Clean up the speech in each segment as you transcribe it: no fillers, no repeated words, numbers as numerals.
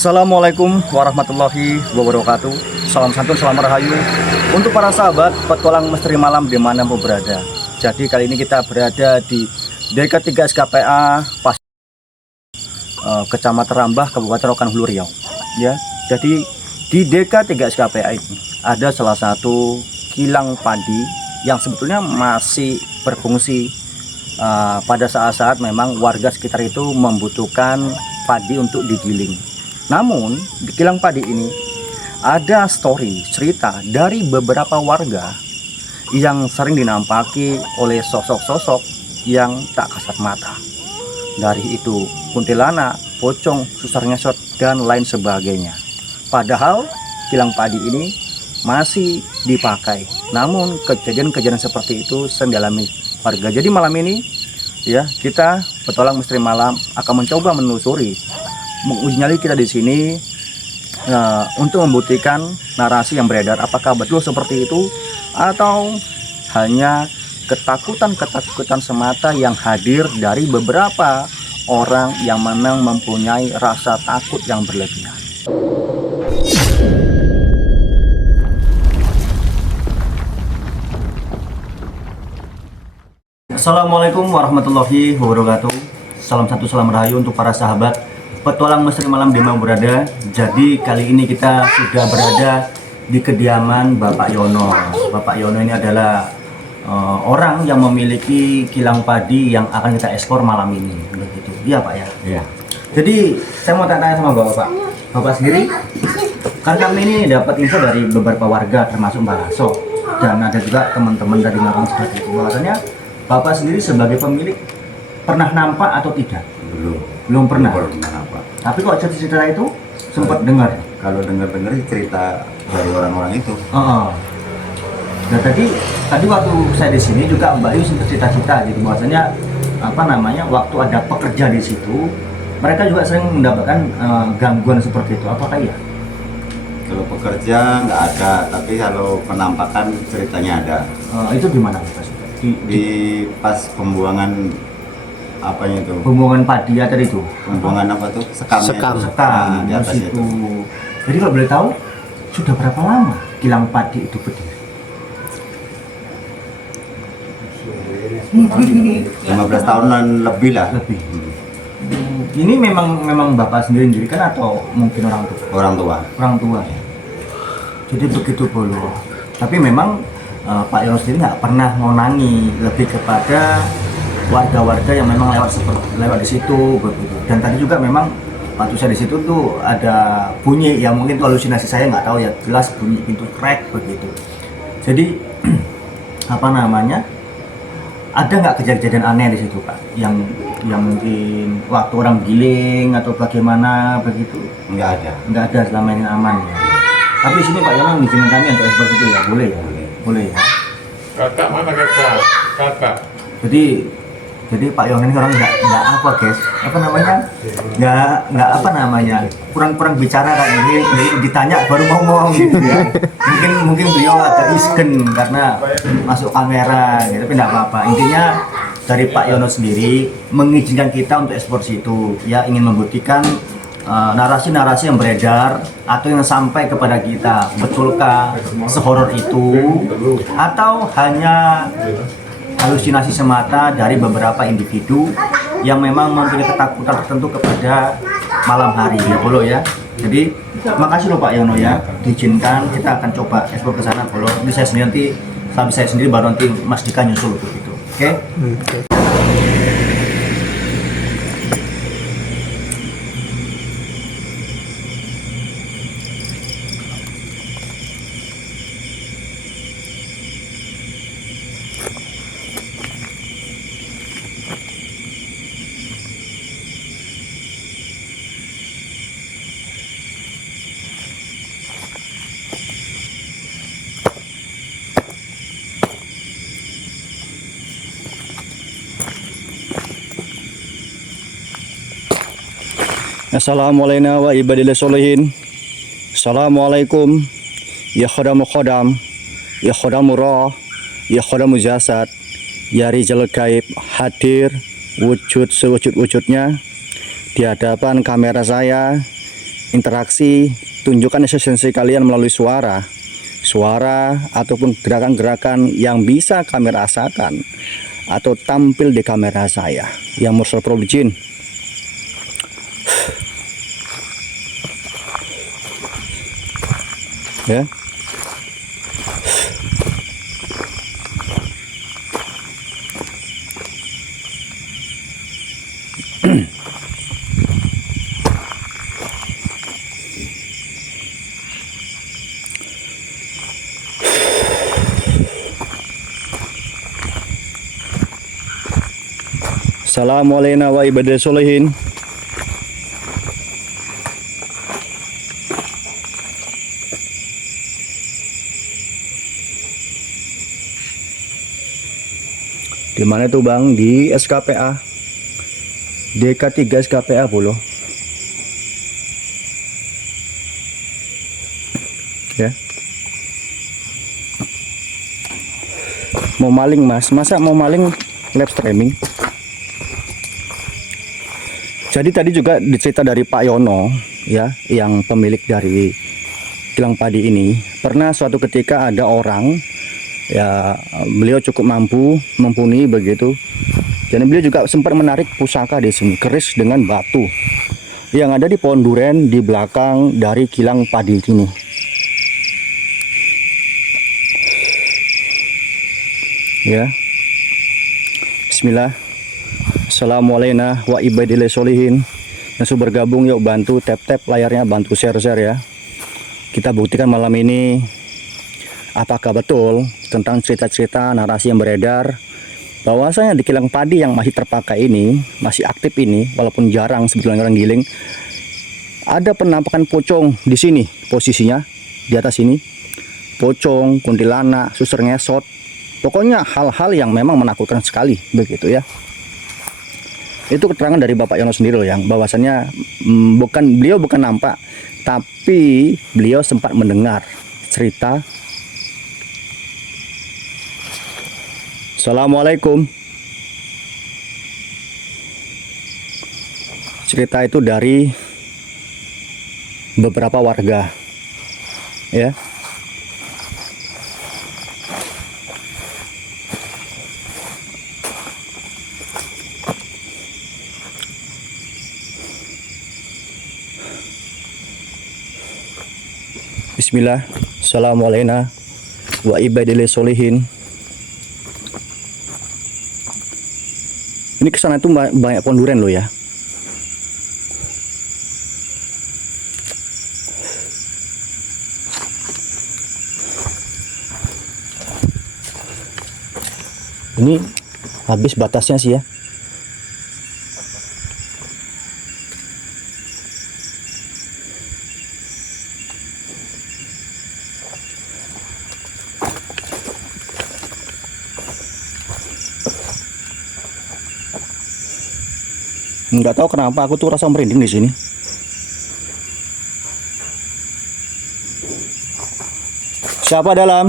Assalamualaikum warahmatullahi wabarakatuh. Salam santun, salam rahayu untuk para sahabat petualang misteri malam dimanapun berada. Jadi kali ini kita berada di DK3 SKPA Kecamatan Rambah, Kabupaten Rokan Hulu, Riau. Ya, jadi di DK3 SKPA ini ada salah satu kilang padi yang sebetulnya masih berfungsi pada saat-saat memang warga sekitar itu membutuhkan padi untuk digiling. Namun di kilang padi ini ada cerita dari beberapa warga yang sering dinampaki oleh sosok-sosok yang tak kasat mata. Dari itu kuntilanak, pocong, susar ngesot, dan lain sebagainya. Padahal kilang padi ini masih dipakai. Namun kejadian-kejadian seperti itu sering dialami warga. Jadi malam ini ya, kita petualang misteri malam akan mencoba menelusuri, menguji nyali kita di sini untuk membuktikan narasi yang beredar, apakah betul seperti itu atau hanya ketakutan semata yang hadir dari beberapa orang yang memang mempunyai rasa takut yang berlebihan. Assalamualaikum warahmatullahi wabarakatuh. Salam satu, salam rahayu untuk para sahabat petualang misteri malam di mana berada. Jadi kali ini kita sudah berada di kediaman Bapak Yono. Bapak Yono ini adalah orang yang memiliki kilang padi yang akan kita ekspor malam ini. Begitu. Iya Pak ya? Iya. Jadi saya mau tanya sama Bapak. Bapak sendiri, kan kami ini dapat info dari beberapa warga termasuk Mbak Raso, dan ada juga teman-teman dari Lampung seperti itu. Bahwasanya Bapak sendiri sebagai pemilik pernah nampak atau tidak? Belum pernah. Nampak. Tapi kok cerita itu sempat dengar? Kalau dengar cerita dari orang-orang itu. Nah tadi waktu saya di sini juga Mbak Yu sempat cerita gitu, bahwasanya waktu ada pekerja di situ, mereka juga sering mendapatkan gangguan seperti itu. Apakah iya? Kalau pekerja nggak ada, tapi kalau penampakan ceritanya ada. Itu gimana Pak? Di pas pembuangan apanya itu? Pembuangan padi ya tadi itu. Pembuangan apa tuh? Sekam di atas itu. Jadi kalau boleh tahu, sudah berapa lama kilang padi itu berdiri? 15 tahunan lebih lah. Ini memang Bapak sendiri mendirikan atau mungkin orang tua? Orang tua ya. Jadi begitu bolo. Tapi memang Pak Yono sendiri nggak pernah ngonangi, lebih kepada warga-warga yang memang lewat di situ begitu. Dan tadi juga memang waktu saya di situ tuh ada bunyi yang mungkin itu halusinasi saya, nggak tahu ya, jelas bunyi pintu krek begitu. Jadi ada nggak kejadian aneh di situ Pak? Yang mungkin waktu orang giling atau bagaimana begitu? Nggak ada, selama ini aman ya. Tapi sini Pak Yono mengizinkan kami untuk seperti itu ya, boleh ya? Boleh ya. Kakak mana kakak? Jadi Pak Yono ini orang nggak kurang bicara kan, ini ditanya baru ngomong gitu ya. mungkin beliau agak isken karena masuk kamera gitu, tapi nggak apa-apa. Intinya dari Pak Yono sendiri mengizinkan kita untuk ekspor situ ya, ingin membuktikan narasi-narasi yang beredar atau yang sampai kepada kita, betulkah sehoror itu atau hanya halusinasi semata dari beberapa individu yang memang mempunyai ketakutan tertentu kepada malam hari ya Bolo ya. Jadi makasih loh Pak Yono ya, diizinkan kita akan coba ekspor ke sana Bolo. Ini saya sendiri nanti, sampai saya sendiri baru nanti Mas Dika nyusul begitu. Oke? Assalamualaikum wa ibadillah sholihin. Assalamualaikum ya khodamu khodam, ya khodamu roh, ya khodamu jasad, ya rijal gaib, hadir wujud sewujud-wujudnya di hadapan kamera saya interaksi, tunjukkan esensi kalian melalui suara ataupun gerakan-gerakan yang bisa kami rasakan atau tampil di kamera saya. Yang Mursal Pro Jin. Ya. Assalamualaikum wa ibadah solihin. Di mana tuh Bang? Di SKPA. DK3 SKPA puluh. Ya. Mau maling Mas? Masa mau maling live streaming? Jadi tadi juga dicerita dari Pak Yono ya, yang pemilik dari kilang padi ini, pernah suatu ketika ada orang ya, beliau cukup mumpuni begitu. Dan beliau juga sempat menarik pusaka di sini, keris dengan batu yang ada di pohon duren di belakang dari kilang padi ini. Ya. Bismillah. Assalamualaikum wa ibadillah solihin. Yang sudah bergabung yuk bantu tap layarnya, bantu share ya. Kita buktikan malam ini apakah betul tentang cerita-cerita narasi yang beredar bahwasanya di kilang padi yang masih terpakai ini, masih aktif ini, walaupun jarang sebetulnya orang giling, ada penampakan pocong di sini posisinya, di atas ini. Pocong, kuntilanak, suster ngesot. Pokoknya hal-hal yang memang menakutkan sekali begitu ya. Itu keterangan dari Bapak Yono sendiri loh, yang bahwasannya beliau bukan nampak, tapi beliau sempat mendengar cerita. Assalamualaikum. Cerita itu dari beberapa warga ya. Bismillah. Assalamualaikum wa ibadillah solihin. Ini kesana itu banyak pohon duren loh ya. Ini habis batasnya sih ya. Nggak tahu kenapa aku tuh rasa merinding di sini. Siapa dalam?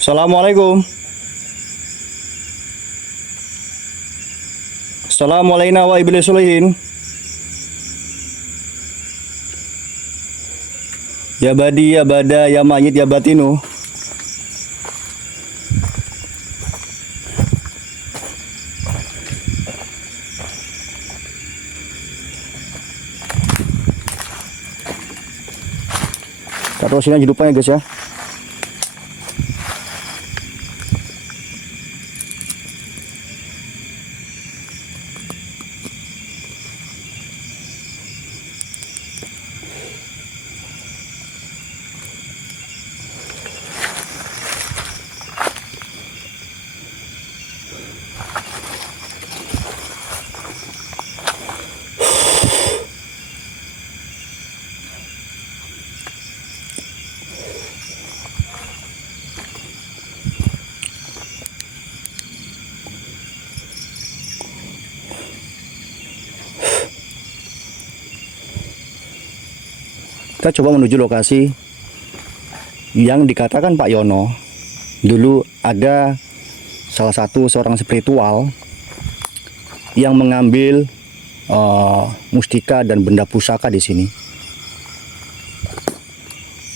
Assalamualaikum. Assalamualaikum wa iblis solihin. Ya badi ya bada ya mayit ya batinu. Terus ini hidupnya guys ya. Kita coba menuju lokasi yang dikatakan Pak Yono dulu ada salah satu seorang spiritual yang mengambil mustika dan benda pusaka di sini.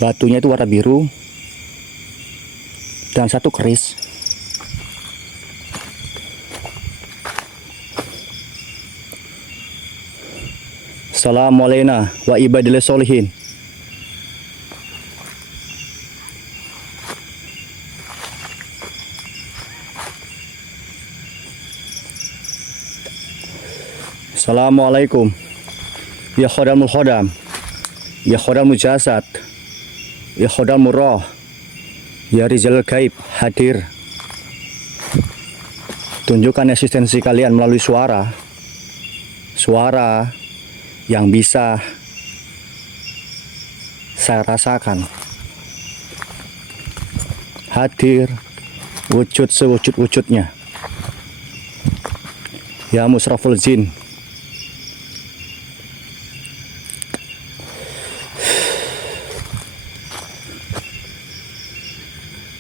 Batunya itu warna biru dan satu keris. Assalamualaikum wa ibadillah solihin. Assalamualaikum ya khodamul khodam, ya khodamul jasad, ya khodamul roh, ya rizal gaib hadir. Tunjukkan eksistensi kalian melalui suara yang bisa saya rasakan. Hadir wujud sewujud-wujudnya. Ya musraful jin,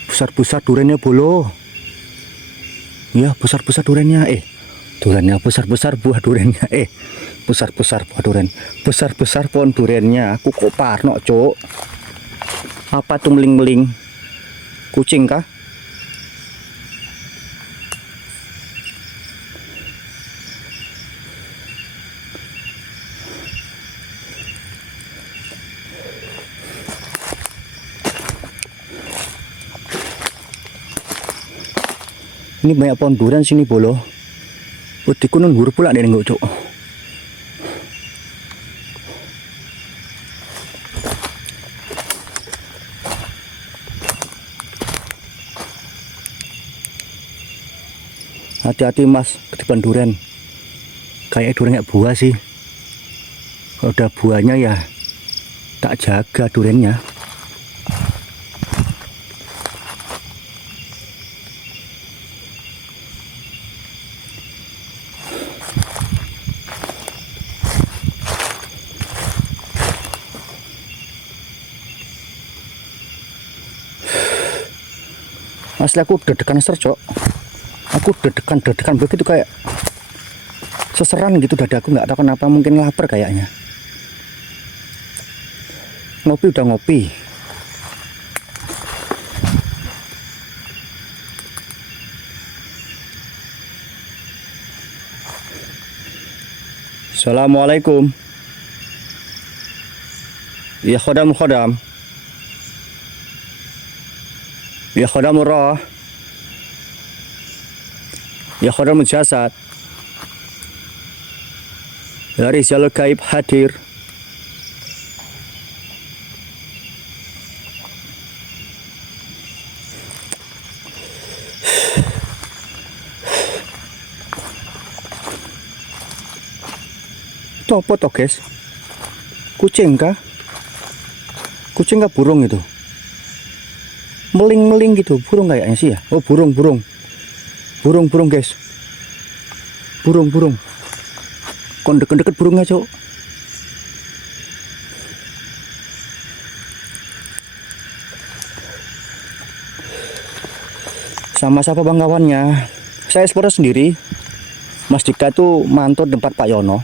besar-besar durennya bolo. Ya, besar-besar durennya. Durennya besar-besar, buah durennya. Besar-besar buah duren. Besar-besar pohon durennya. Aku kok parno, Cuk. Apa tuh meling-meling? Kucing kah? Ini banyak pohon durian sini bolo. Putih kunun hur pula deh nggak, Cuk. Hati-hati Mas, ketiban durian. Kayak durian kayak buah sih. Kalau udah buahnya ya tak jaga duriannya. Asli aku deg-degan Cok. Aku deg-degan begitu kayak seseran gitu dadaku, nggak tahu kenapa, mungkin lapar kayaknya. Ngopi udah ngopi. Assalamualaikum. Ya khodam. Ya khodamul roh, ya khodamul jasad, ya rizal gaib hadir. Itu apa toh guys? Kucing kah? Kucing kah burung itu? Meling-meling gitu, burung kayaknya sih ya. Oh, burung guys. Burung. Kon deket-deket burungnya, Cok. Sama siapa bang kawannya? Saya ekspor sendiri. Mas Dika tuh mantor tempat Pak Yono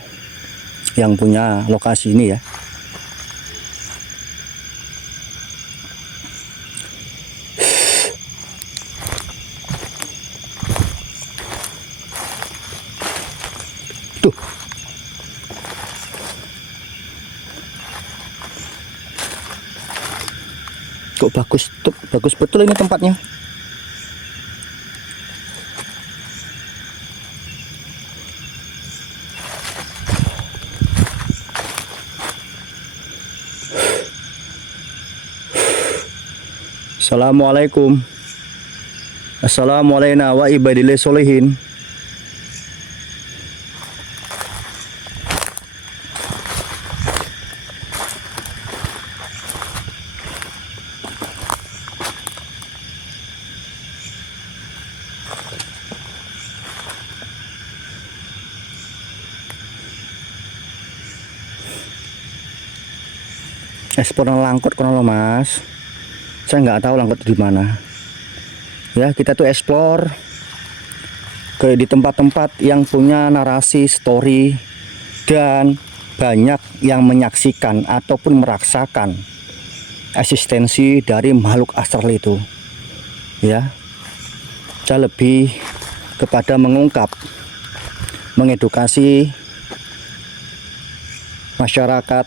yang punya lokasi ini ya. Tuh. Kok bagus betul ini tempatnya. Assalamualaikum. Assalamualaikum wa ibadillah solihin. Ekspor langkot kono lo Mas. Saya nggak tahu langkot di mana. Ya kita tuh eksplor di tempat-tempat yang punya narasi, story, dan banyak yang menyaksikan ataupun merasakan eksistensi dari makhluk astral itu. Ya, saya lebih kepada mengungkap, mengedukasi masyarakat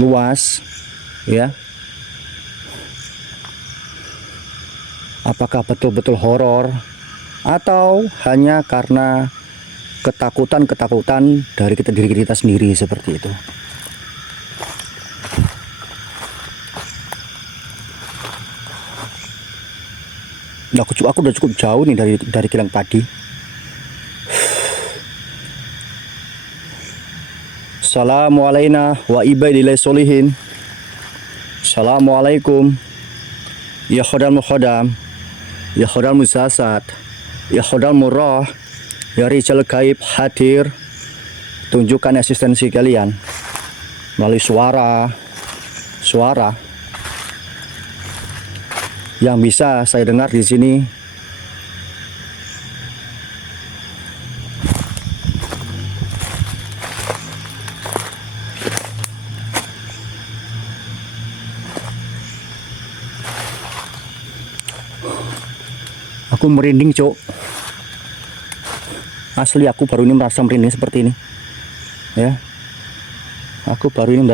luas, ya. Apakah betul-betul horor atau hanya karena ketakutan dari diri kita sendiri seperti itu. Nah, aku udah cukup jauh nih dari kilang padi. Assalamualaikum wa ibadillahi solihin. Assalamualaikum ya khodam khodam, ya khodam musasat, ya khodam murah, ya rijal gaib hadir. Tunjukkan eksistensi kalian melalui suara yang bisa saya dengar di sini. Aku merinding, Cok. Asli aku baru ini merasa merinding seperti ini. Ya. Aku baru ini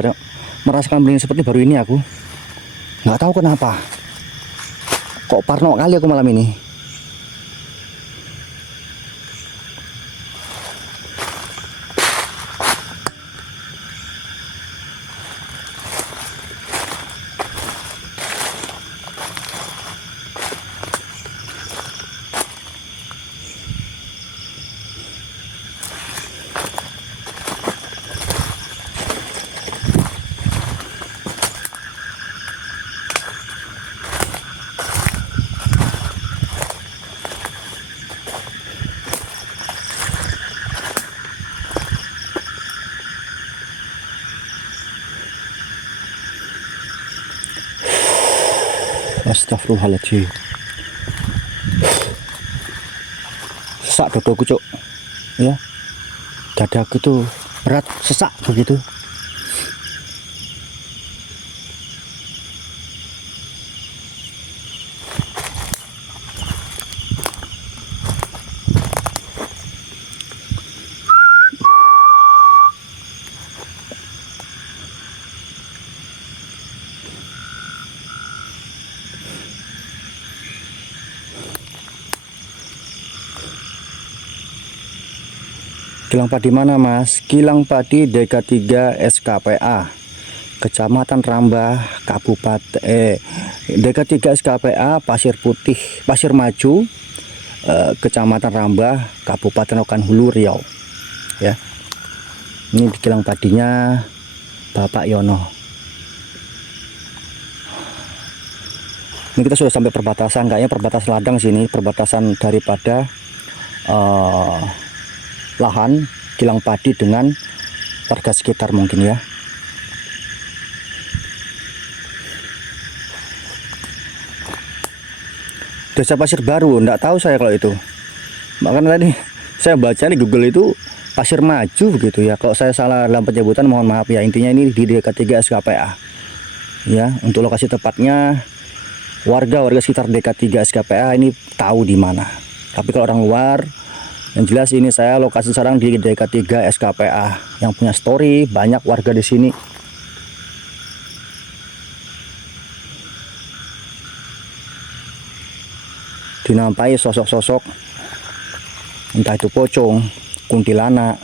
merasakan merinding seperti baru ini aku. Nggak tahu kenapa. Kok parno kali aku malam ini. Astagfirullahaladzim. Sesak dadaku, Cok. Ya. Dadaku tuh berat, sesak begitu. Kilang padi mana, Mas? Kilang padi Deka 3 SKPA, Kecamatan Rambah, Kabupaten Deka 3 SKPA, Pasir Putih, Pasir Maju, Kecamatan Rambah, Kabupaten Rokan Hulu, Riau. Ya, ini di kilang padinya Bapak Yono. Ini kita sudah sampai perbatasan, kayaknya perbatasan ladang sini, perbatasan daripada lahan kilang padi dengan warga sekitar mungkin ya. Desa Pasir Baru, enggak tahu saya kalau itu. Makanya tadi saya baca di Google itu Pasir Maju begitu ya. Kalau saya salah dalam penyebutan mohon maaf ya. Intinya ini di Deka 3 SKPA. Ya, untuk lokasi tepatnya warga sekitar Deka 3 SKPA ini tahu di mana. Tapi kalau orang luar, yang jelas ini saya lokasi sekarang di Deka 3 SKPA yang punya story, banyak warga di sini. Dinampai sosok-sosok, entah itu pocong, kuntilanak,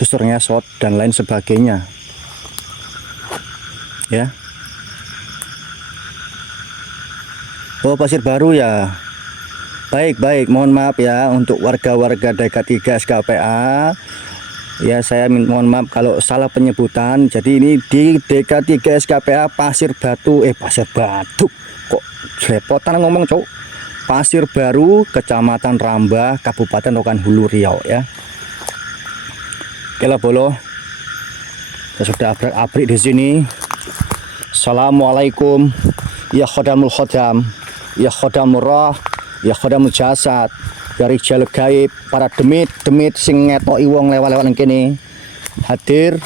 suster ngesot dan lain sebagainya. Ya. Oh, Pasir Baru ya. Baik, mohon maaf ya untuk warga-warga Deka 3 SKPA. Ya, saya mohon maaf kalau salah penyebutan. Jadi ini di Deka 3 SKPA Pasir Batu, Pasir Batu. Kok repotan ngomong, Cok. Pasir Baru, Kecamatan Rambah, Kabupaten Rokan Hulu, Riau ya. Oke lah, bolo. Saya sudah abrik di sini. Assalamualaikum ya khodamul khodam, ya khodamul roh, ya khodamul jasad, dari jalur gaib, para demit sing ngetoki wong lewat-lewat nang kene hadir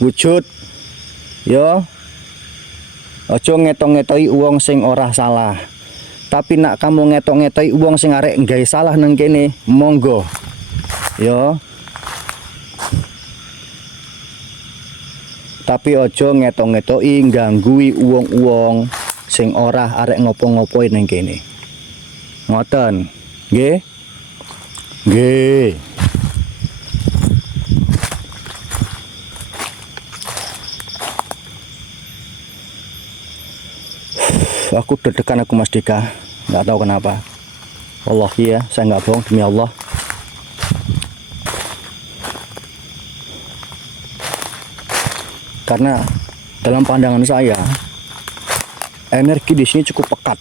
wujud ya. Aja ngetok-ngetoki wong sing ora salah. Tapi nak kamu ngetok-ngetoki wong sing arek nggawe salah nang kene, monggo. Ya. Tapi aja ngetok-ngetoki nggangguи wong-wong sing ora arek ngopo-ngopoi nang kene. Ngoten. Nggih. Nggih. Aku deg-degan aku Mas Dika, nggak tahu kenapa. Wallahi ya, saya nggak bohong demi Allah. Karena dalam pandangan saya energi di sini cukup pekat,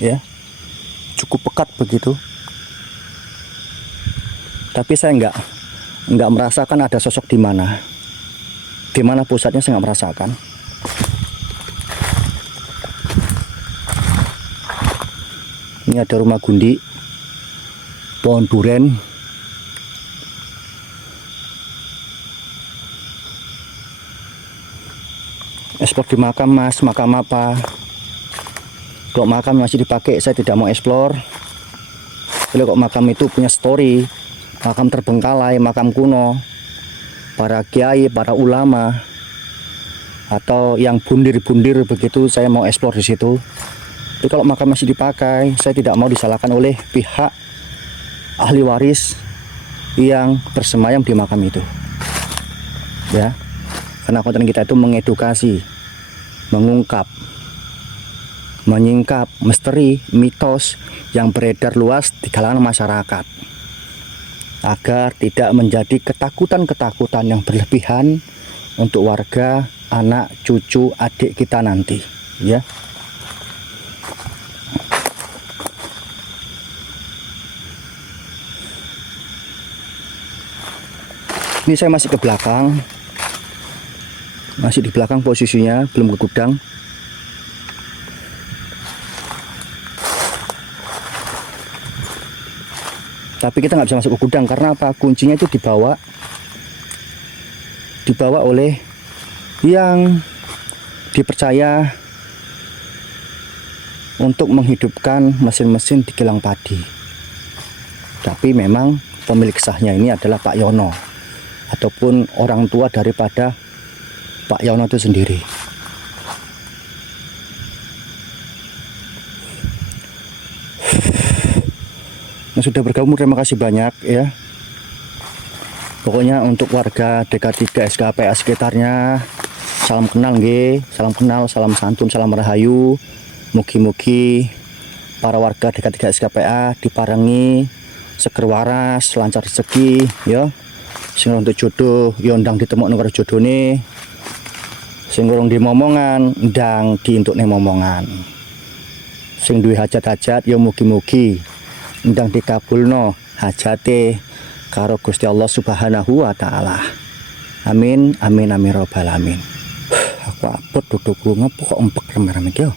ya, cukup pekat begitu. Tapi saya nggak merasakan ada sosok di mana pusatnya saya nggak merasakan. Ini ada rumah gundi, pohon duren, eksplor di makam Mas, makam apa? Kalau makam masih dipakai, saya tidak mau eksplor. Kalau kok makam itu punya story, makam terbengkalai, makam kuno, para kiai, para ulama, atau yang bundir-bundir begitu, saya mau eksplor di situ. Tapi kalau makam masih dipakai, saya tidak mau disalahkan oleh pihak ahli waris yang bersemayam di makam itu. Ya, karena konten kita itu mengedukasi, mengungkap, menyingkap misteri, mitos yang beredar luas di kalangan masyarakat, agar tidak menjadi ketakutan-ketakutan yang berlebihan untuk warga, anak, cucu, adik kita nanti, ya. Ini saya masih ke belakang, masih di belakang posisinya, belum ke gudang. Tapi kita nggak bisa masuk ke gudang karena apa? Kuncinya itu dibawa oleh yang dipercaya untuk menghidupkan mesin-mesin di kilang padi. Tapi memang pemilik sahnya ini adalah Pak Yono, ataupun orang tua daripada Pak Yono itu sendiri. Nah, sudah bergabung terima kasih banyak ya. Pokoknya untuk warga DK3 SKPA sekitarnya, salam kenal nggih, salam kenal, salam santun, salam rahayu. Mugi-mugi para warga DK3 SKPA diparengi seger waras, lancar rezeki ya. Sing untuk jodoh ya ndang ditemokno karo jodone. Sing urung dimomongan ndang dientukne momongan. Sing duwe hajat-hajat ya mugi-mugi ndang dikabulno hajate karo Gusti Allah Subhanahu wa taala. Amin amin amin robbal alamin. Aku apot duduk ngopo kok empek rame-rame iki yo.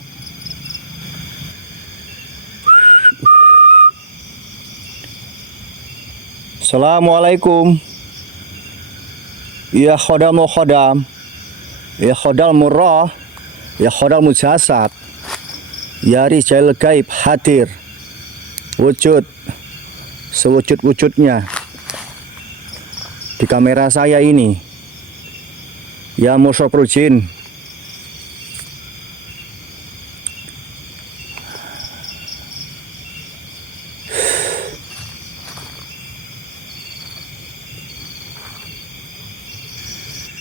Assalamualaikum. Ya khodam khodam, ya khodal murrah, ya khodal mujasad, ya rijal gaib hadir, wujud sewujud-wujudnya di kamera saya ini. Ya musyraful jin,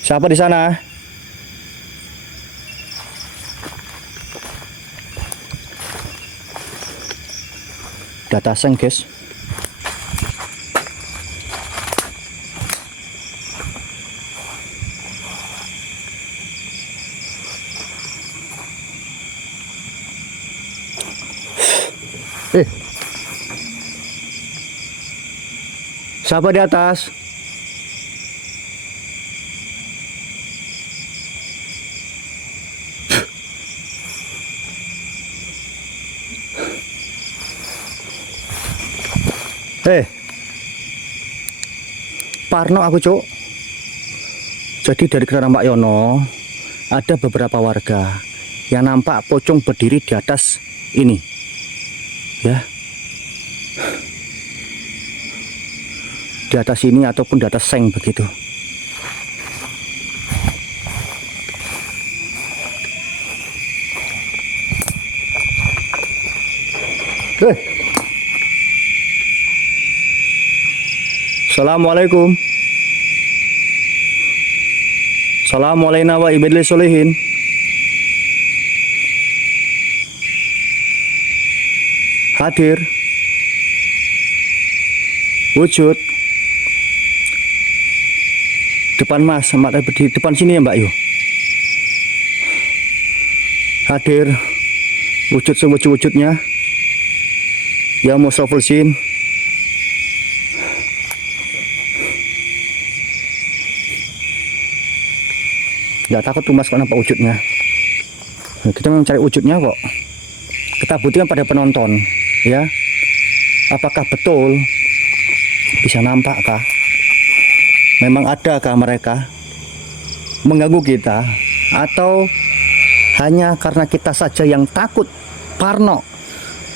siapa di sana? Data seng, guys. Siapa di atas? Parno aku, Cuk. Jadi dari keterangan Pak Yono, ada beberapa warga yang nampak pocong berdiri di atas ini. Ya. Di atas ini ataupun di atas seng begitu. Assalamualaikum. Assalamualaikum wa ibadillah solihin. Hadir. Wujud. Depan Mas, Mbak di depan sini ya Mbak Yu. Hadir. Wujud sewujud-wujudnya. Ya Musraful Sin. Nggak takut tuh Mas kok nampak wujudnya. Nah, kita memang cari wujudnya kok. Kita buktikan pada penonton, ya. Apakah betul bisa nampakkah? Memang adakah mereka mengganggu kita, atau hanya karena kita saja yang takut parno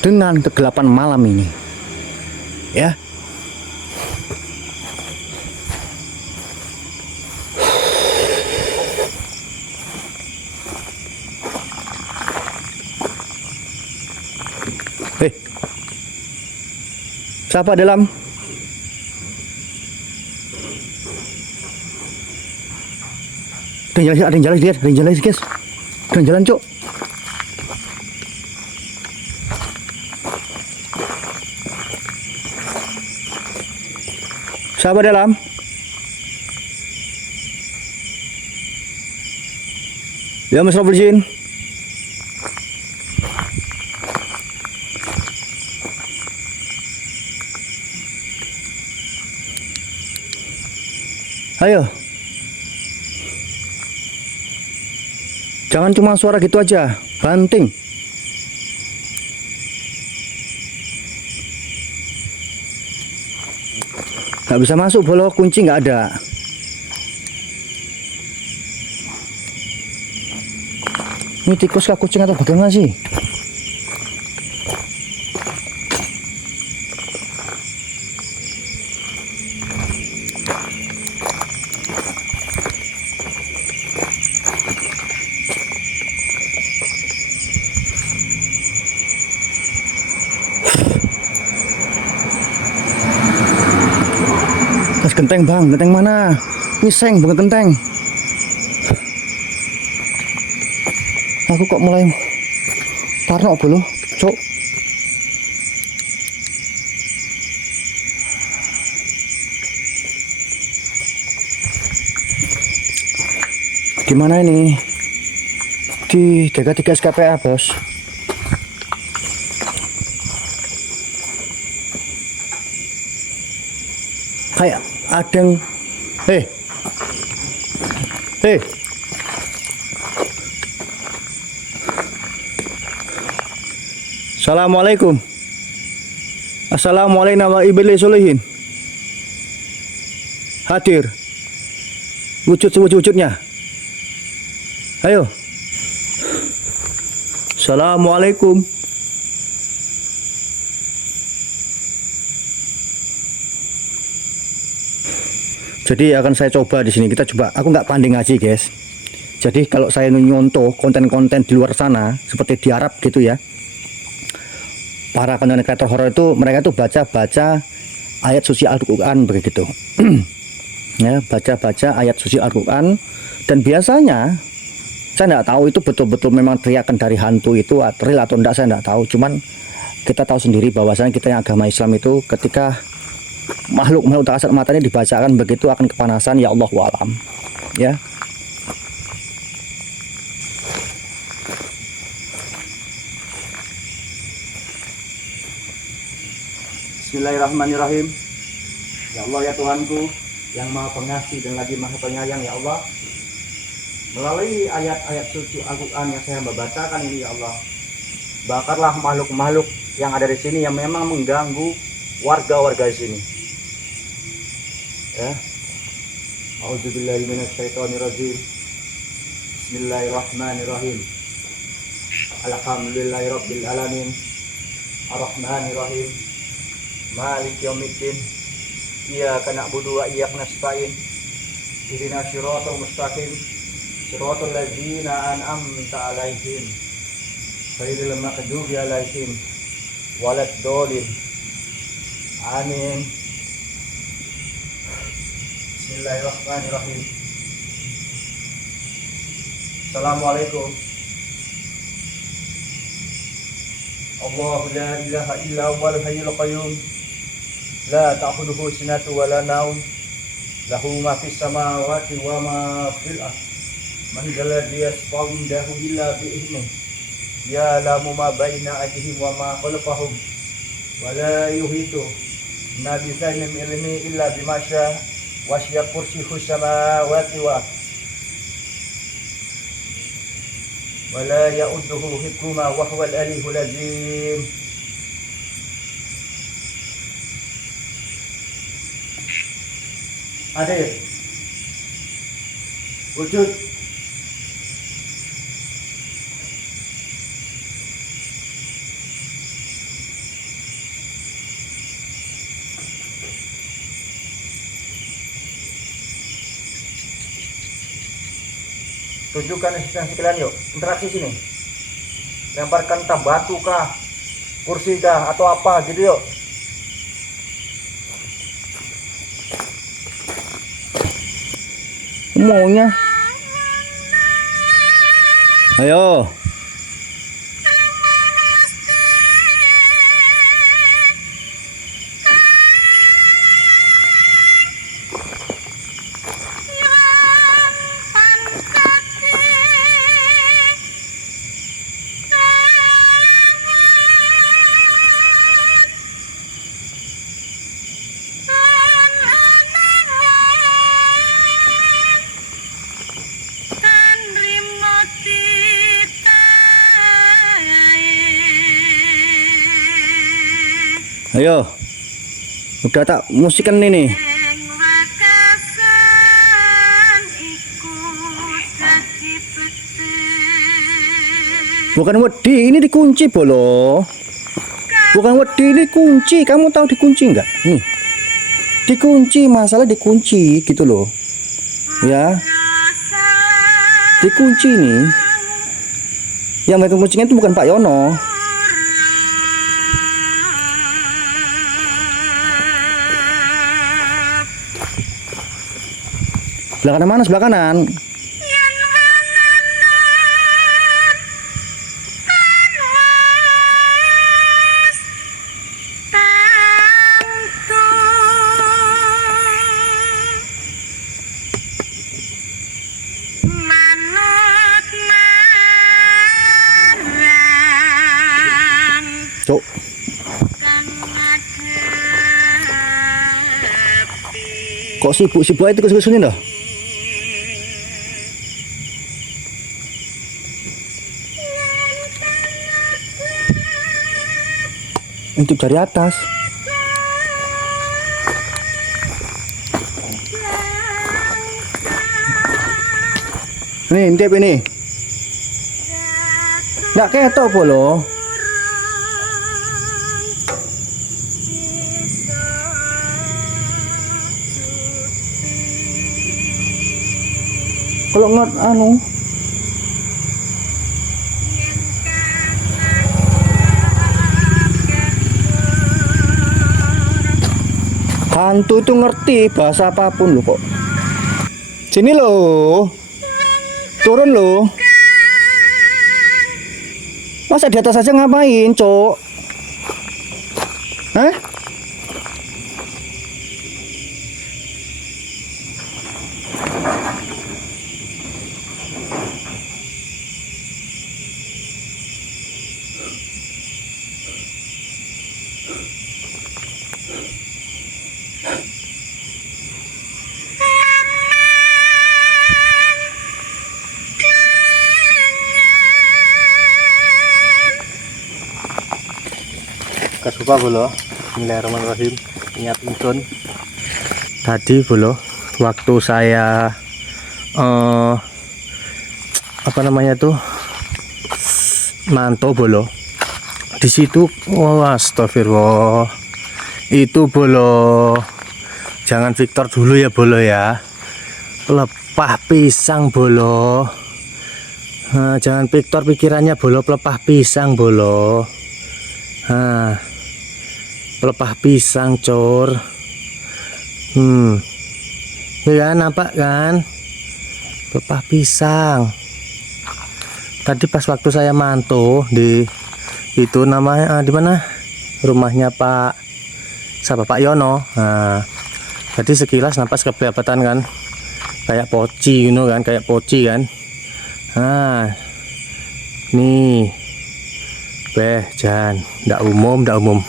dengan kegelapan malam ini, ya? Siapa dalam? Ada yang jalan, lihat, ada yang jalan, guys. Ada yang jalan, Cuk. Siapa dalam? Ya, Mas Rabbul Jin. Ayo. Jangan cuma suara gitu aja, banting. Gak bisa masuk, bolo kunci nggak ada. Ini tikus kah kucing atau bagaimana sih? Genteng bang, genteng mana? Ngiseng bukan genteng. Aku kok mulai parno bulu, Cuk. Di mana ini? Di Dega 3 SKPA, Bos. Kayak ada yang Assalamualaikum. Assalamualaikum wa ibadillah solihin. Hadir. Wujud sewujud-wujudnya. Ayo. Assalamualaikum. Jadi akan saya coba di sini. Kita coba. Aku nggak pandai ngaji, guys. Jadi kalau saya nyontoh konten-konten di luar sana seperti di Arab gitu ya, para konten kreator horor itu mereka tuh baca ayat suci Al-Quran begitu. Ya, baca ayat suci Al-Quran, dan biasanya saya nggak tahu itu betul-betul memang teriakan dari hantu itu real atau enggak, saya nggak tahu. Cuman kita tahu sendiri bahwasanya kita yang agama Islam itu ketika makhluk tak kasat matanya dibacakan begitu akan kepanasan, ya Allah wa'alam, ya. Bismillahirrahmanirrahim. Ya Allah ya Tuhanku yang maha pengasih dan lagi maha penyayang, ya Allah, melalui ayat-ayat suci Al-Quran yang saya membacakan ini, ya Allah, bakarlah makhluk-makhluk yang ada di sini yang memang mengganggu, warga-warga di sini. Ya. A'udzubillahi minasyaitonirrajim. Bismillahirrahmanirrahim. Alhamdulillahirabbil alamin. Arrahmanirrahim. Maliki yaumiddin. Iyyaka na'budu wa iyyaka nasta'in. Ihdinas siratal mustaqim. Siratal ladzina an'amta 'alaihim. Ghairil maghdubi 'alaihim waladdallin. Amin. Bismillahirrahmanirrahim. Assalamualaikum. Allahu la ilaha illa huwal hayyul qayyum. La ta'khudhuhu sinatun wa la nawm. Lahu ma fis samawati wa ma fil ardh. Man alladhi yashfa'u 'indahu illa bi idhnihi. Ya'lamu ma baina aydihim wa ma khalfahum. Wa la yuhitu bi shay'in min ilmihi illa bima syaa. Wasi'a kursiyuhu samawati wal ardh. Wa la ya'uduhu hifdhuhuma wa huwal 'aliyyul 'azim. Hadir. Wujud. Tunjukkan eksistensi kalian yuk. Interaksi sini. Lemparkan entah batu kah, kursi kah, atau apa gitu yuk. Maunya. Ayo. Ayo. Udah tak musikan ini. Bukan wedi, ini dikunci bolo. Bukan wedi, ini kunci. Kamu tahu dikunci enggak? Nih. Dikunci, masalah dikunci gitu loh. Ya. Dikunci nih. Yang megang kuncinya itu bukan Pak Yono. Sebelah kanan mana? Sebelah kanan. Cuk. Kok sibuk-sibuk itu kesini dah? Untuk dari atas. Nih, intip ini. Nggak ketok polo. Kalau nggak hantu itu ngerti bahasa apapun loh kok. Sini loh. Turun loh. Masa di atas aja ngapain, Cok? Hah? Kasuka bolo. Bismillahirrahmanirrahim. Ingat Uncun. Tadi bolo, waktu saya apa namanya tuh mantau bolo. Di situ, astagfirullah. Itu bolo. Jangan Victor dulu ya bolo ya. Pelepah pisang bolo. Nah, jangan Victor pikirannya bolo pelepah pisang bolo. Nah, pelepah pisang cor. Ya nampak kan? Pelepah pisang. Tadi pas waktu saya mantau di itu namanya di mana? Rumahnya Pak siapa Pak Yono. Nah, jadi sekilas nampak kelihatan kan? Kayak poci gitu kan, kayak poci kan. Nah, nih. Jangan ndak umum.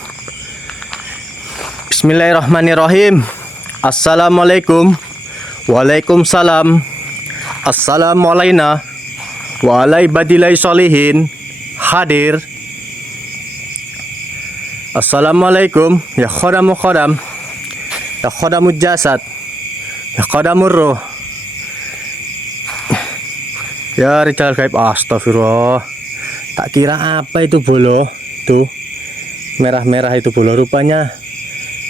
Bismillahirrahmanirrahim. Assalamualaikum. Waalaikumsalam. Assalamualaikum wa ala ibadillah sholihin. Hadir. Assalamualaikum ya khadamul khadam, ya khadamul jasad, ya khadamur ruh, ya rijal gaib. Astagfirullah. Tak kira apa itu bolo, tuh merah-merah itu bolo, rupanya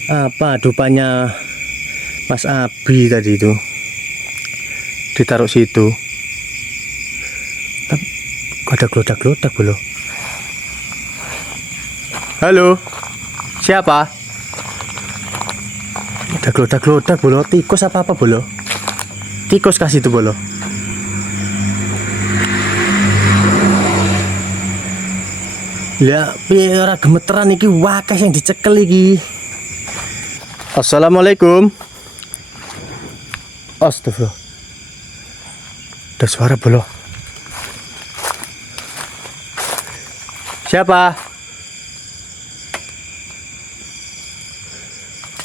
apa dupanya Mas Abi tadi itu ditaruh situ. Tapi ada gelodak-gelodak bolo. Halo, siapa? Ada gelodak-gelodak bolo. Tikus apa bolo? Tikus kasih itu bolo. Ya, piye ora gemeteran iki wakas yang dicekel iki. Assalamualaikum. Astagfirullah. Ada suara bolo. Siapa?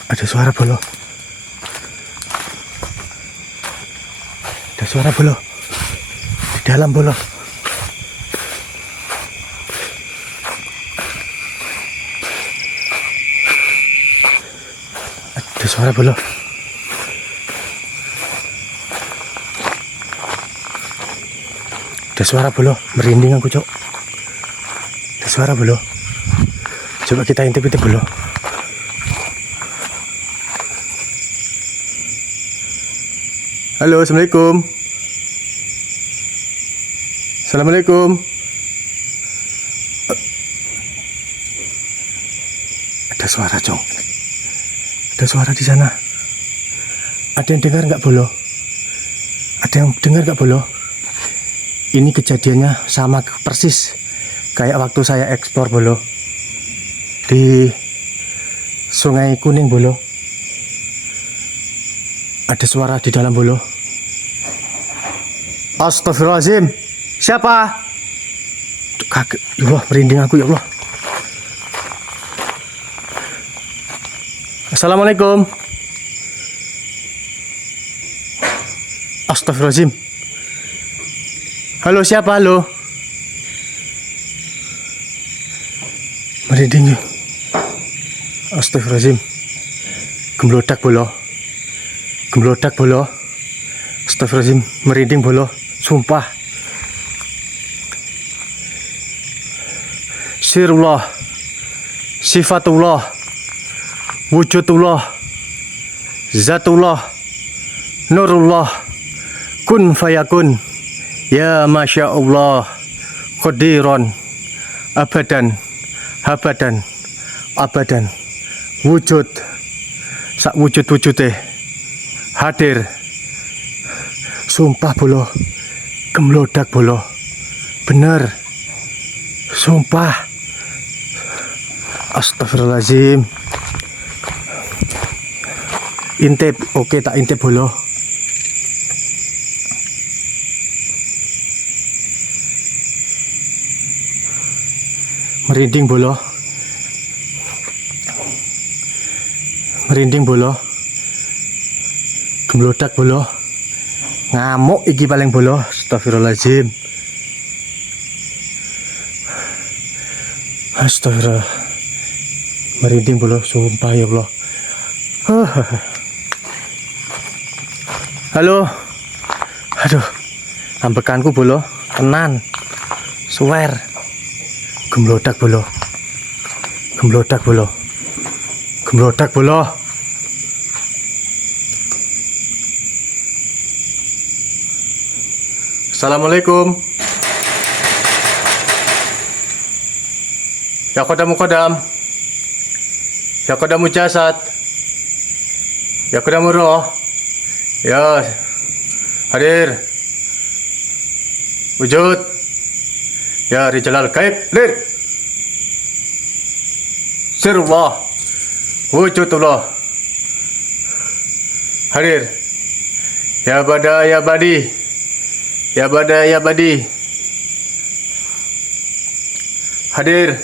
Ada suara bolo. Ada suara bolo. Di dalam bolo. Ada suara bolo. Ada suara bolo. Merinding aku, Cok. Ada suara bolo. Coba kita intip-intip bolo. Halo, assalamualaikum. Assalamualaikum. Ada suara, Cong. Ada suara di sana. Ada yang dengar nggak bolo? Ada yang dengar nggak bolo? Ini kejadiannya sama persis kayak waktu saya ekspor bolo di Sungai Kuning bolo. Ada suara di dalam bolo. Astagfirullahaladzim. Siapa? Kaget. Ya Allah, merinding aku ya Allah. Assalamualaikum. Astagfirullahaladzim. Halo, siapa? Halo. Merinding. Astagfirullahaladzim. Gemblodak bolo. Gemblodak bolo. Astagfirullahaladzim, merinding bolo. Sumpah. Sirullah, sifatullah, wujudullah, zatullah, nurullah, kun fayakun. Ya Masya Allah, qadiron, abadan, habadan, abadan, wujud, sak wujud-wujudnya hadir. Sumpah bolo, gemlodak bolo, bener, sumpah. Astagfirullahaladzim. Intip, oke tak intip bolo. Merinding bolo. Merinding bolo. Gemlodak bolo. Ngamuk iki paling bolo. Astagfirullahaladzim. Astagfirullah. Merinding bolo, sumpah ya Allah. Halo. Aduh. Ambekanku bolo, tenan. Swear. Gemblodak bolo. Gemblodak bolo. Gemblodak bolo. Assalamualaikum. Ya kodam kodam. Ya kodam jasad. Ya kodam roh. Ya. Hadir. Wujud. Ya Rijalal Gaib. Hadir. Sirullah. Wujudullah. Hadir. Ya Bada ya Badi. Ya Bada ya Badi. Hadir.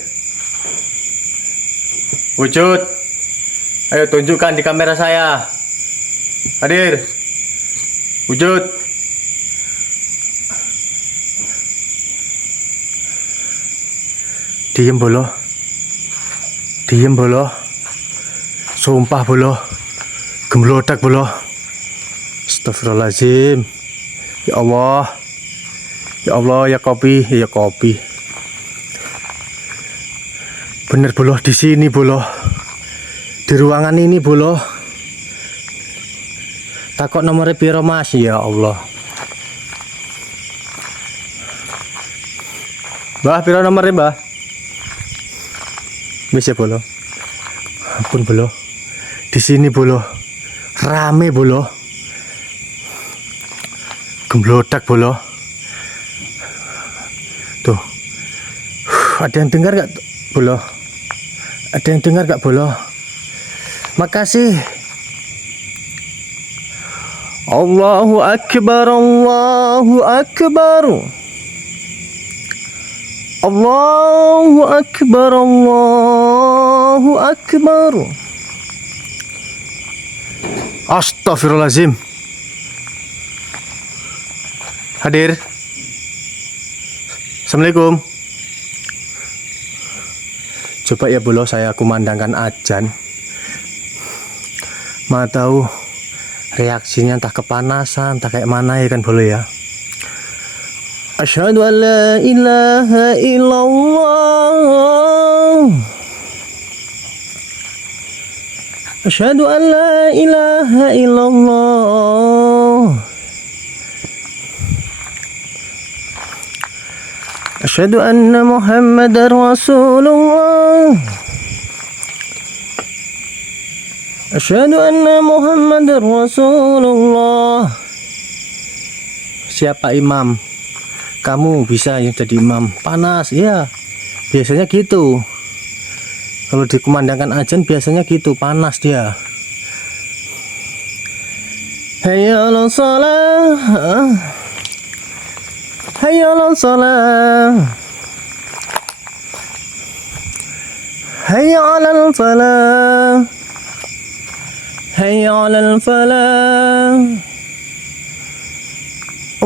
Wujud. Ayo tunjukkan di kamera saya. Hadir. Wujud. Diem bolo. Diem bolo. Sumpah bolo. Gemblodak bolo. Astagfirullahaladzim. Ya Allah. Ya Allah, ya kopi, ya kopi. Bener bolo, di sini bolo. Di ruangan ini bolo. Takut nomornya piro Mas, ya Allah. Mbah, piro nomornya Mbah? Bisa bolo. Ampun bolo. Di sini bolo. Rame bolo. Gemblodak bolo. Tuh. Ada yang dengar gak bolo? Ada yang dengar gak bolo? Makasih. Allahu Akbar, Allahu Akbar. Allahu Akbar, Allahu Akbar. Astagfirullahaladzim. Hadir. Assalamualaikum. Coba ya bolo, saya kumandangkan ajan. Mau tahu reaksinya, entah kepanasan, entah kayak mana ya kan bolo ya. Asyhadu an la ilaha illallah. Asyhadu an la ilaha illallah. Asyhadu anna Muhammadar Rasulullah. Asyhadu anna Muhammadar Rasulullah. Siapa imam? Kamu bisa ya jadi imam. Panas ya. Biasanya gitu. Kalau dikumandangkan ajan biasanya gitu, panas dia. Hayya 'alas shalah. Hayya 'alas shalah. Hayya 'alal falah. Hayya 'alal falah.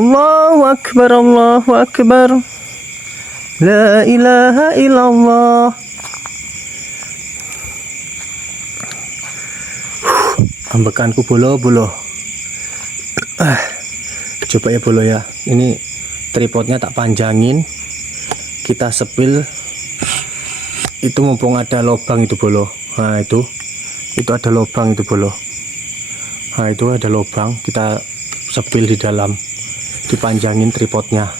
Allahu Akbar, Allahu Akbar. La ilaha illallah. Ambekanku bolo. Coba ya bolo ya. Ini tripodnya tak panjangin. Kita sepil. Itu mumpung ada lubang itu bolo. Nah itu ada lubang itu bolo. Nah itu ada lubang. Kita sepil di dalam. Dipanjangin tripodnya.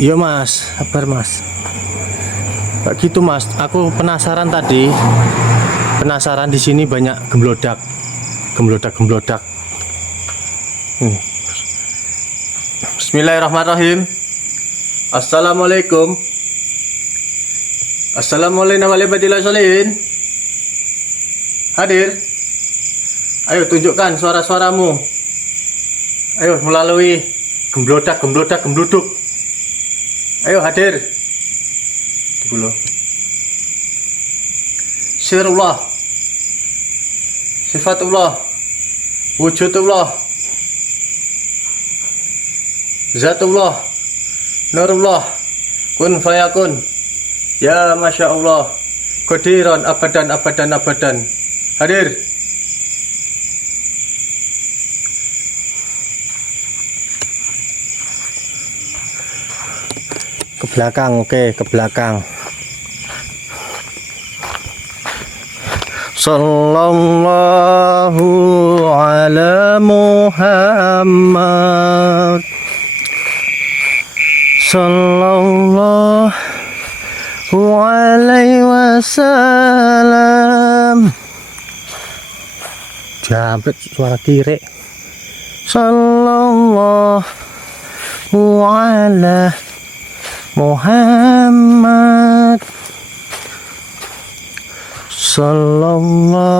Iya mas, sabar mas. Gak gitu mas, aku penasaran tadi. Penasaran di sini banyak gemblodak. Bismillahirrahmanirrahim. Assalamualaikum. Assalamualaikum warahmatullahi wabarakatuh. Hadir. Ayo tunjukkan suara-suaramu. Ayo melalui gembluduk. Ayo hadir. Dulu. Sirullah. Sifatullah. Wujudullah. Zatullah. Nurullah. Kun fayakun. Ya Masya Allah. Qadiran abadan abadan abadan. Hadir. Ke belakang, oke, ke belakang. Sallallahu ala Muhammad. Sallallahu alaihi wasallam. Jampet suara kiri. Sallallahu ala Muhammad. Sallallahu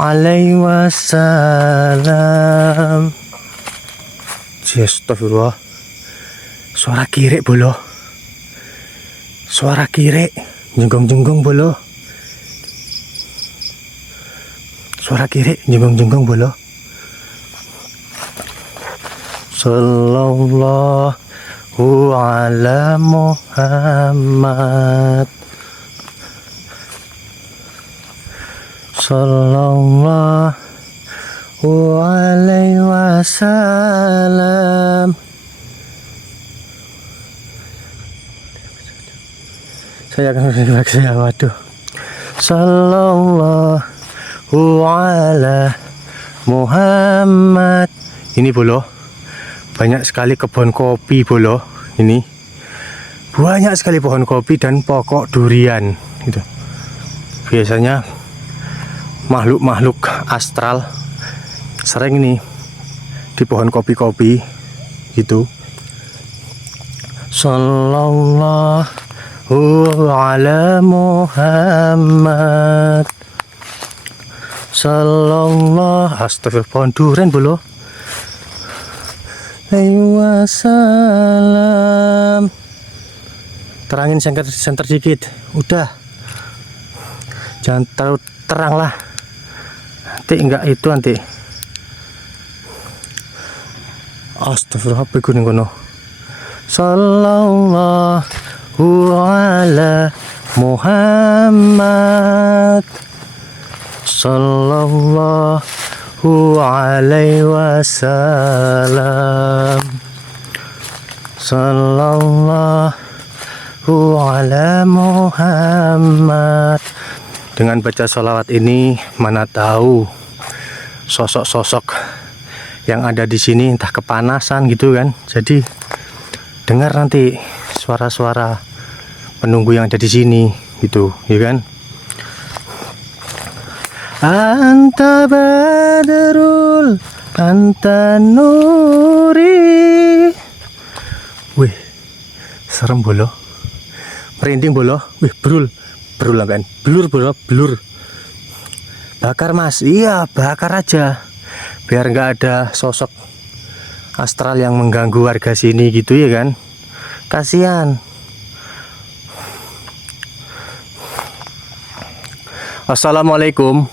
alaihi wasallam. Astagfirullah. Suara kiri bolo. Suara kiri jenggong-jenggong bolo. Suara kiri jenggong-jenggong bolo. Sallallahu ala Muhammad. Sallallahu alaihi wasallam. Saya akan berbagi saya, waduh. Sallallahu ala Muhammad. Ini bolo, banyak sekali kebun kopi bolo. Ini banyak sekali pohon kopi dan pokok durian gitu. Biasanya makhluk-makhluk astral sering nih di pohon kopi-kopi gitu. Sallallahu ala Muhammad. Sallallahu, astagfirullah, pohon durian bolo. Wasallam. Terangin senter dikit, udah, jangan terlalu terang lah, nanti enggak itu nanti. Astagfirullah, apa ning kono. Sallallahu ala Muhammad. Sallallahu alaihi wasallam. Sallallahu ala Muhammad. Dengan baca sholawat ini, mana tahu sosok-sosok yang ada di sini entah kepanasan gitu kan. Jadi dengar nanti suara-suara penunggu yang ada di sini gitu, ya kan? Anta badrul, anta nuri. Wih, serem bolo, merinding bolo. Wih, brul lah kan, blur bolo, blur. Bakar mas, iya bakar aja, biar nggak ada sosok astral yang mengganggu warga sini gitu ya kan. Kasihan. Assalamualaikum.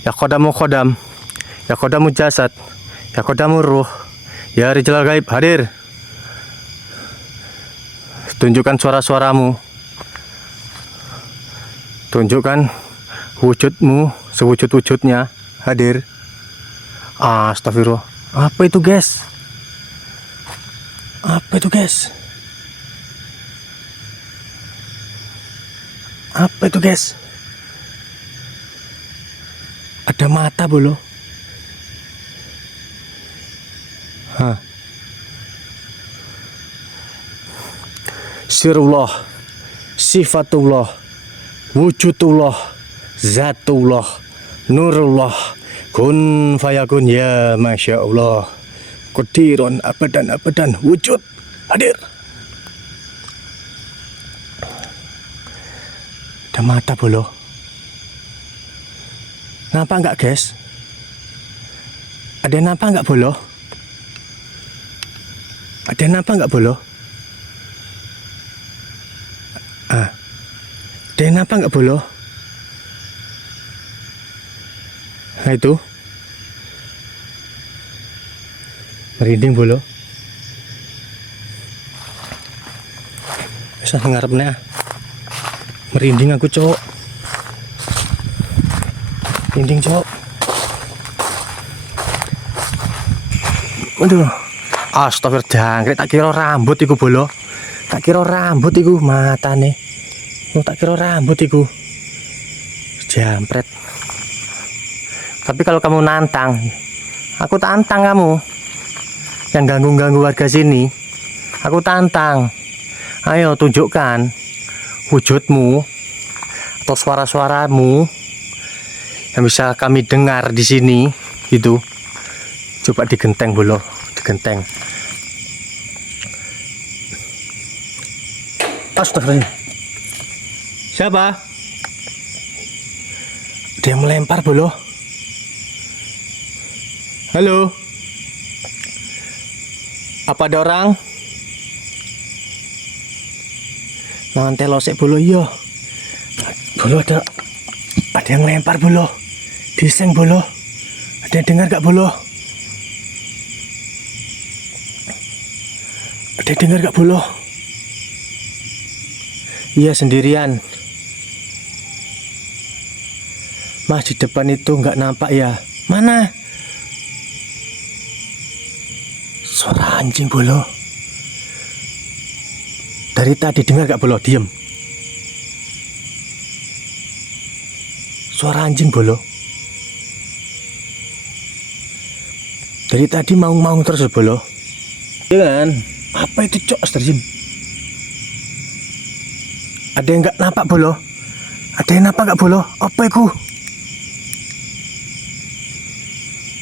Ya khodamu khodam, ya khodamu jasad, ya khodamu ruh, ya rijal gaib, hadir. Tunjukkan suara-suaramu, tunjukkan wujudmu sewujud-wujudnya, hadir. Astagfirullah, apa itu guys? Apa itu guys? Apa itu guys? Ada mata bolo. Hah. Sirullah, sifatullah, wujudullah, zatullah, nurullah, kun fayakun, ya Masya Allah. Qadiran abadan abadan, wujud, hadir. Ada mata bolo. Nampak enggak guys? Ada nampak enggak bolo? Ada nampak enggak bolo? Ada nampak enggak bolo? Nah itu, merinding bolo. Bisa ngarepnya. Merinding aku, Cok. Merinding, Cok. Aduh. Astagfirullah, jangkrik, tak kira rambut iku bolo. Tak kira rambut iku matane. Oh, tak kira rambut iku. Jampret. Tapi kalau kamu nantang, aku tantang kamu. Yang ganggu-ganggu warga sini, aku tantang. Ayo tunjukkan wujudmu atau suara-suaramu yang bisa kami dengar di sini. Itu coba digenteng bolo, digenteng. Astagfirullah. Siapa? Dia melempar bolo. Halo. Apa ada orang? Mangan telosek bolo, iya. Bolo ada yang lempar bolo. Diseng bolo. Ada yang dengar gak bolo? Ada yang dengar gak bolo? Iya, sendirian. Mas, di depan itu nggak nampak ya? Mana? Suara anjing bolo. Dari tadi dengar gak bolo? Diem. Suara anjing bolo. Dari tadi maung-maung terus bolo. Iya kan? Apa itu, Cok? Astagfirullahaladzim. Ada yang gak nampak bolo? Ada yang nampak gak bolo? Apa itu?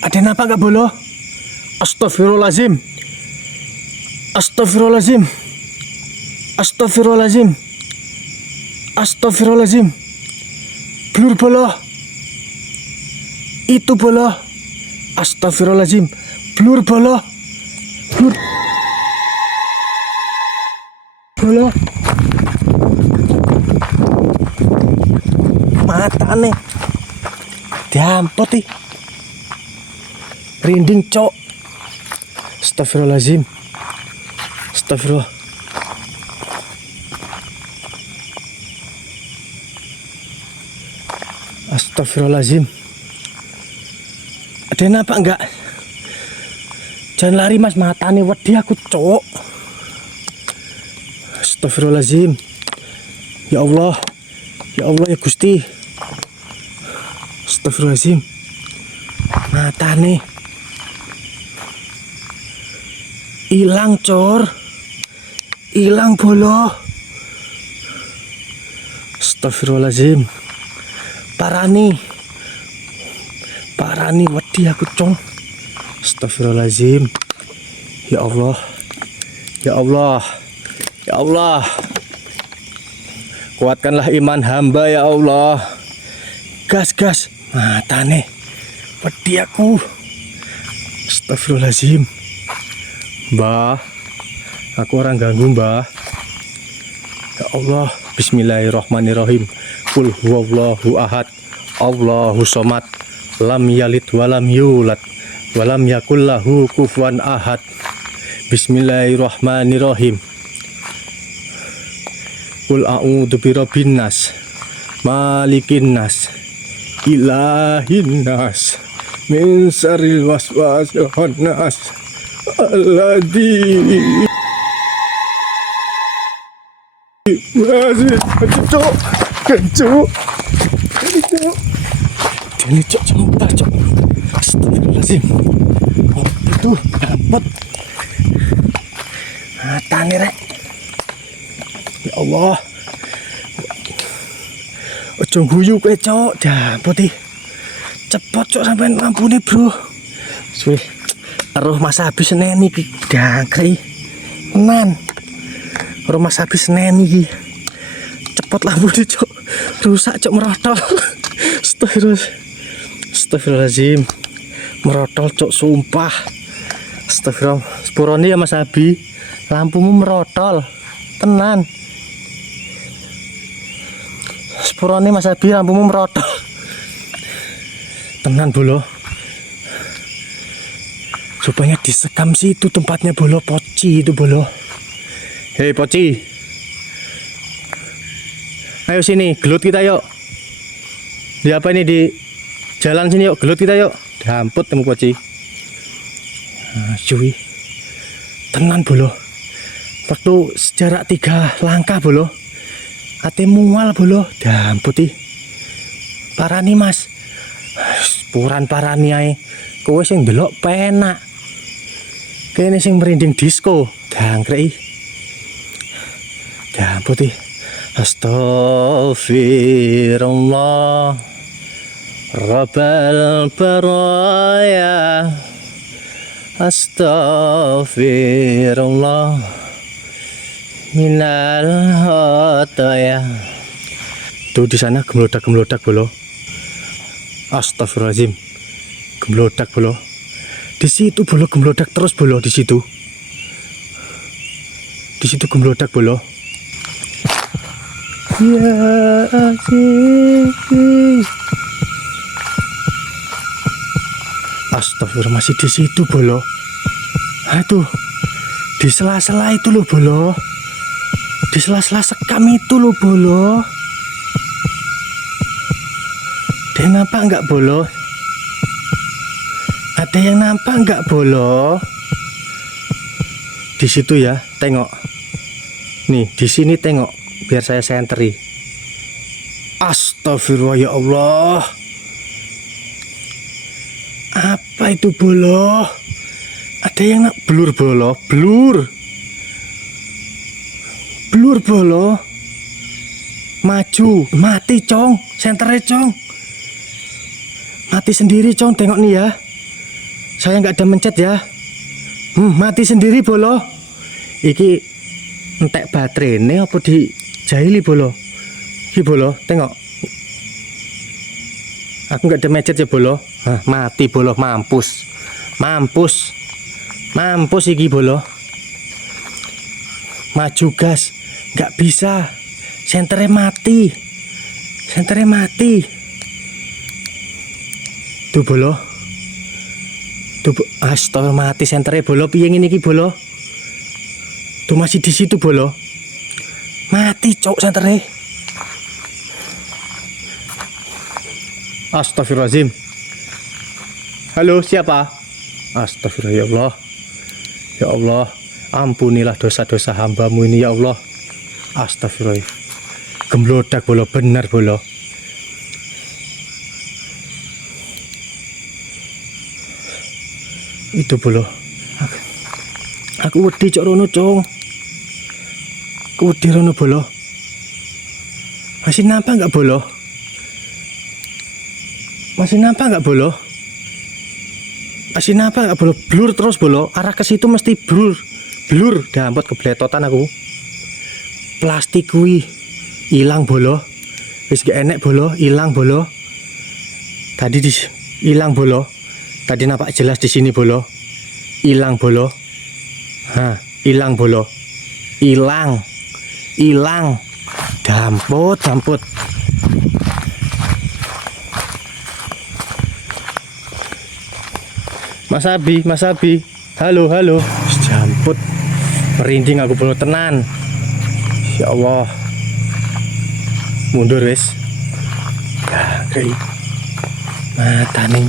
Ada yang nampak gak bolo? Astagfirullahaladzim. Astagfirullahaladzim. Astagfirullahaladzim. Astagfirullahaladzim. Blur bolo. Itu bolo. Astagfirullahaladzim. Blur bolo. Blur bolo. Mata aneh. Diampot ih. Rinding, Cok. Astagfirullahaladzim. Astagfirullah. Astagfirullahaladzim. Ada yang nampak enggak? Jangan lari, Mas, matane wedi aku, Cok. Astagfirullahaladzim. Ya Allah. Ya Allah, ya Gusti. Astagfirullahaladzim. Matane hilang, Cor. Hilang bolo. Astagfirullahaladzim. Parani wedi aku, Cong. Astagfirullahaladzim. Ya Allah. Ya Allah. Ya Allah. Kuatkanlah iman hamba, ya Allah. Gas. Matane wedi aku. Astagfirullahaladzim. Mbah, aku orang ganggu, Mbah. Ya Allah. Bismillahirrahmanirrahim. Qul huwallahu ahad, Allahu somad, lam yalid walam yulad, walam yakul lahu kufuwan ahad. Bismillahirrahmanirrahim. Qul a'udzu birabbin nas, malikin nas, ilahin nas, min syarril waswasil khannas, alladzi Cok. Ini Cok, sebentar, Cok. Astagfirullahaladzim. Oh, itu dapat. Mata nih, Rek. Ya Allah. Ojo guyu kowe, Cok. Dapat ih. Cepet, Cok, sampai lampu nih, Bro. Suwe. Aruh Mas habis neni iki dangkri. Tenan. Rumah habis neni iki. Cepet lampu nih, Cok. Rusak, Cok, merotol. Astagfirullahaladzim. Merotol, Cok, sumpah. Astagfirullah. Sepuroni ya Mas Abi. Lampumu merotol. Tenan. Sepuroni Mas Abi, lampumu merotol. Tenan, Bolo. Supaya di sekam situ tempatnya, Bolo. Poci itu, Bolo. Hei, Poci. Ayo sini, gelut kita yuk. Di apa ini, di jalan sini yuk, gelut kita yuk. Damput temu koci. Cuy. Tenan bolo. Waktu sejarak 3 langkah bolo. Ate mual bolo, damputi. Parani Mas. Puran parani ae. Kowe sing ndelok penak. Kene sing merinding disco, dangkrei. Damputi. Astaghfirullah. Rabbal baraya. Astaghfirullah. Minal khataya. Tuh di sana gemlodak bolo. Astagfirullahaladzim. Gemlodak bolo. Di situ bolo gemlodak terus bolo di situ. Di situ gemlodak bolo. Ya asik. Astagfirullah, masih di situ bolo. Aduh, di sela-sela itu loh bolo. Di sela-sela sekam itu loh bolo. Ada yang nampak nggak bolo? Ada yang nampak nggak bolo? Di situ ya, tengok. Nih, di sini tengok. Biar saya senteri. Astagfirullah ya Allah. Apa itu bolo? Ada yang nak blur bolo, blur. Blur bolo. Maju, mati cong, senternya cong. Mati sendiri cong, tengok nih ya. Saya nggak ada mencet ya. Mati sendiri bolo. Iki entek baterai ini apa di jahili bolo? Iki bolo, tengok. Aku nggak ada mencet ya bolo. Mati bolo, mampus. Mampus. Mampus iki bolo. Maju gas. Nggak bisa. Senternya mati. Senternya mati. Tuh bolo. Tuh astaga mati senternya bolo. Piye ngene iki bolo? Tuh masih di situ bolo. Mati cok senternya. Astagfirullahaladzim. Halo, siapa? Astagfirullah ya Allah. Ya Allah, ampunilah dosa-dosa hambamu ini ya Allah. Astagfirullah. Gemblodak bolo, benar bolo. Itu bolo. Aku wedi cok rono cong. Aku wedi rono bolo. Masih nampak nggak bolo? Masih nampak nggak bolo? Masih nampak nggak bolo? Blur terus bolo. Arah ke situ mesti blur. Blur. Dampot kebletotan aku. Plastik kui hilang bolo. Wis gak enek bolo, hilang bolo. Tadi hilang bolo. Tadi nampak jelas di sini bolo. Hilang bolo. Hilang bolo. Hilang. Hilang. Dampot, dampot. Mas Abi, Mas Abi. Halo, halo. Jamput. Merinding aku bolo tenan. Ya Allah. Mundur wis. Ya, kayak mata nih.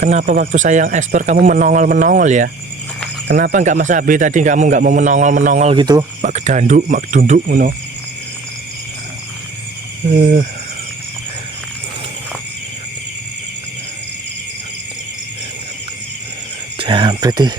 Kenapa waktu saya yang ekspor kamu menongol ya? Kenapa nggak Mas Abi tadi kamu nggak mau menongol gitu? Mak gedanduk, mak gedunduk ngono. Jampret